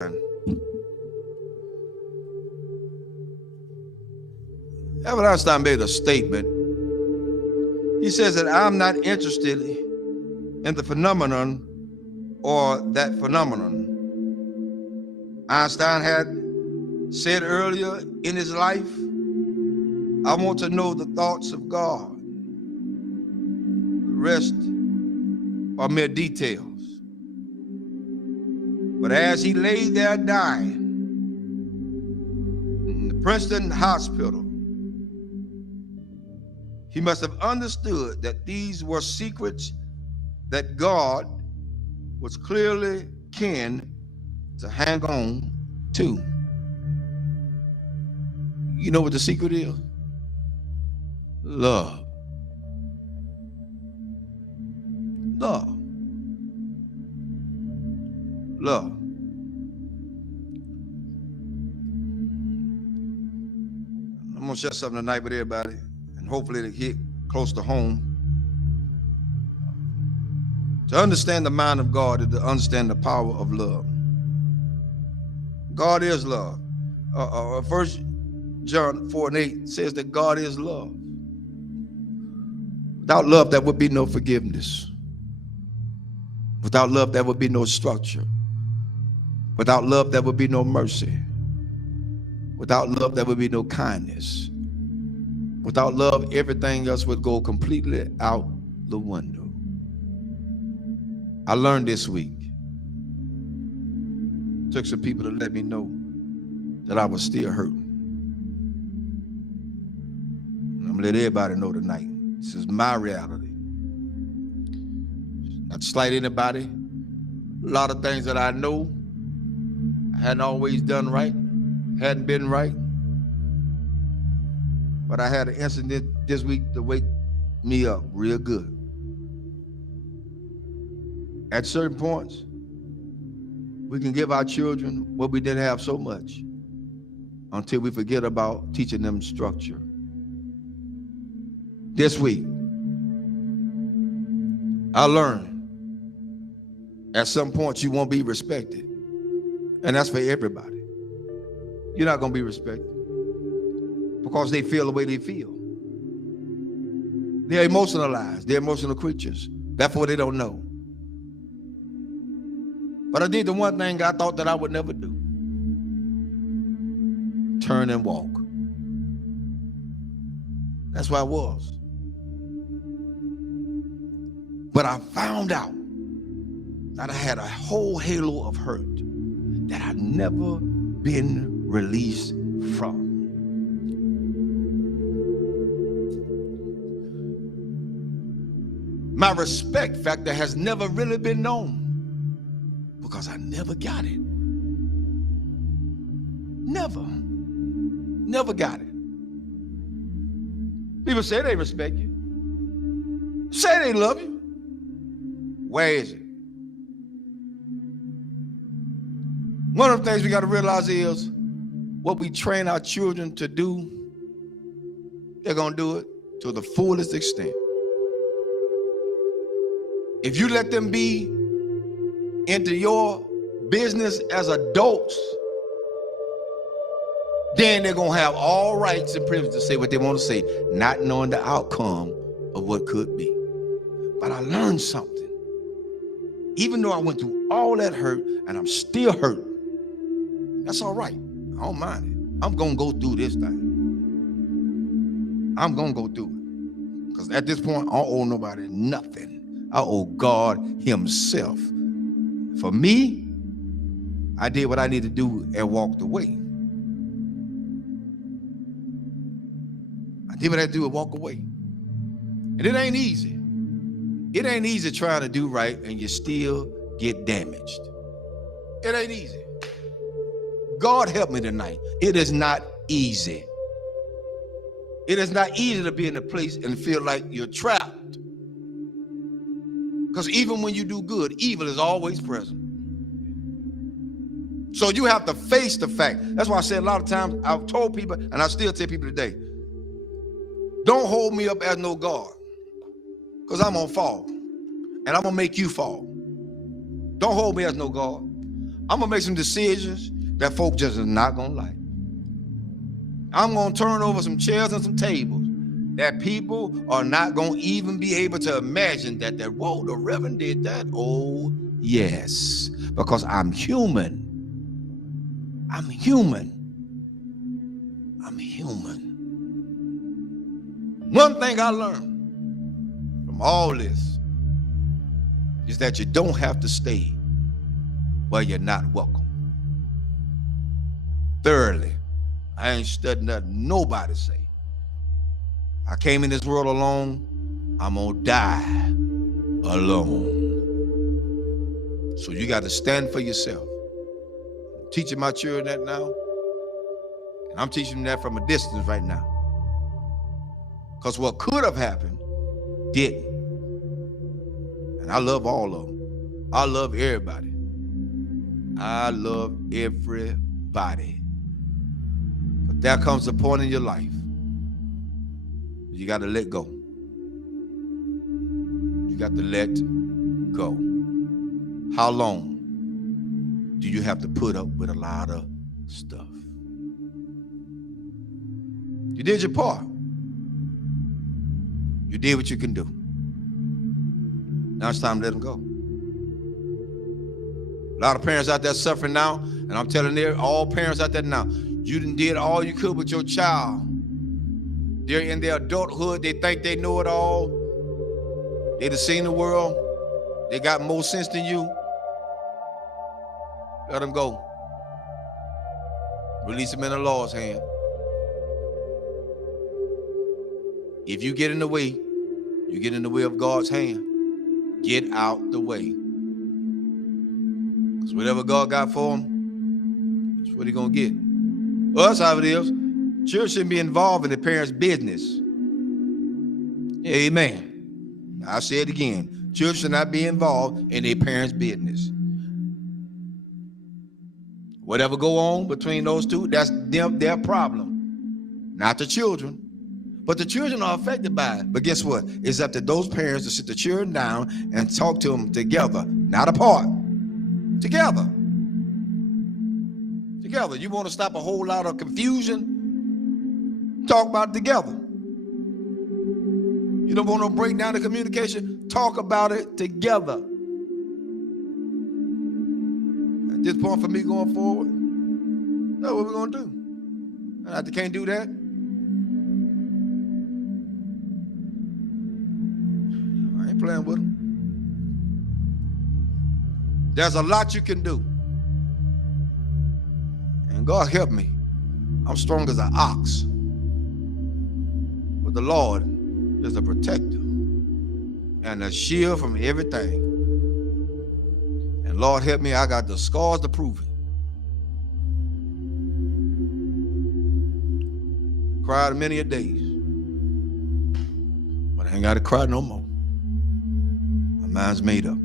Albert Einstein made a statement. He says that I'm not interested in the phenomenon or that phenomenon. Einstein had said earlier in his life, I want to know the thoughts of God. The rest are mere details. But as he lay there dying in the Princeton hospital, he must have understood that these were secrets that God was clearly keen to hang on to. You know what the secret is? Love. Love. Love. I'm going to share something tonight with everybody, and hopefully it'll hit close to home. To understand the mind of God is to understand the power of love. God is love. 1 John 4:8 says that God is love. Without love, there would be no forgiveness. Without love, there would be no structure. Without love, there would be no mercy. Without love, there would be no kindness. Without love, everything else would go completely out the window. I learned this week. Took some people to let me know that I was still hurting. And I'm gonna let everybody know tonight. This is my reality. Not to slight anybody. A lot of things that I know I hadn't always done right, hadn't been right. But I had an incident this week to wake me up real good. At certain points, we can give our children what we didn't have so much until we forget about teaching them structure. This week, I learned at some point you won't be respected. And that's for everybody. You're not going to be respected because they feel the way they feel. They're emotionalized. They're emotional creatures. Therefore, they don't know. But I did the one thing I thought that I would never do. Turn and walk. That's where I was. But I found out that I had a whole halo of hurt that I'd never been released from. My respect factor has never really been known because I never got it. Never got it. People say they respect you. Say they love you. Where is it? One of the things we got to realize is what we train our children to do, they're going to do it to the fullest extent. If you let them be into your business as adults, then they're going to have all rights and privileges to say what they want to say, not knowing the outcome of what could be. But I learned something. Even though I went through all that hurt and I'm still hurt, that's all right. I don't mind it. I'm going to go through this thing. I'm going to go through it. Because at this point, I don't owe nobody nothing. I owe God himself. For me, I did what I needed to do and walked away. I did what I had to do and walk away. And it ain't easy. It ain't easy trying to do right and you still get damaged. It ain't easy. God help me tonight. It is not easy. It is not easy to be in a place and feel like you're trapped. Because even when you do good, evil is always present. So you have to face the fact. That's why I said a lot of times, I've told people, and I still tell people today, don't hold me up as no God. Because I'm going to fall. And I'm going to make you fall. Don't hold me as no God. I'm gonna make some decisions that folk just is not gonna like. I'm gonna turn over some chairs and some tables that people are not gonna even be able to imagine that whoa, the Reverend did that. Oh, yes, because I'm human. I'm human. I'm human. One thing I learned from all this is that you don't have to stay where you're not welcome. Thirdly, I ain't studying nothing nobody say. I came in this world alone. I'm gonna die alone. So you got to stand for yourself. I'm teaching my children that now, and I'm teaching them that from a distance right now. Because what could have happened didn't. And I love all of them. I love everybody. I love everybody. But there comes a point in your life you got to let go. You got to let go. How long do you have to put up with a lot of stuff? You did your part. You did what you can do. Now it's time to let them go. A lot of parents out there suffering now, and I'm telling all parents out there now, you done did all you could with your child. They're in their adulthood. They think they know it all. They done seen the world. They got more sense than you. Let them go. Release them in the Lord's hand. If you get in the way, you get in the way of God's hand. Get out the way. Because whatever God got for them, that's what he's going to get. Well, that's how it is. Children shouldn't be involved in the parents' business. Amen. I'll say it again. Children should not be involved in their parents' business. Whatever go on between those two, that's their problem. Not the children. But the children are affected by it. But guess what? It's up to those parents to sit the children down and talk to them together, not apart. Together. Together. You want to stop a whole lot of confusion? Talk about it together. You don't want to break down the communication? Talk about it together. At this point for me going forward, that's what we're going to do. And if they can't do that, I ain't playing with them. There's a lot you can do. And God help me. I'm strong as an ox. But the Lord is a protector and a shield from everything. And Lord help me, I got the scars to prove it. Cried many a days. But I ain't got to cry no more. My mind's made up.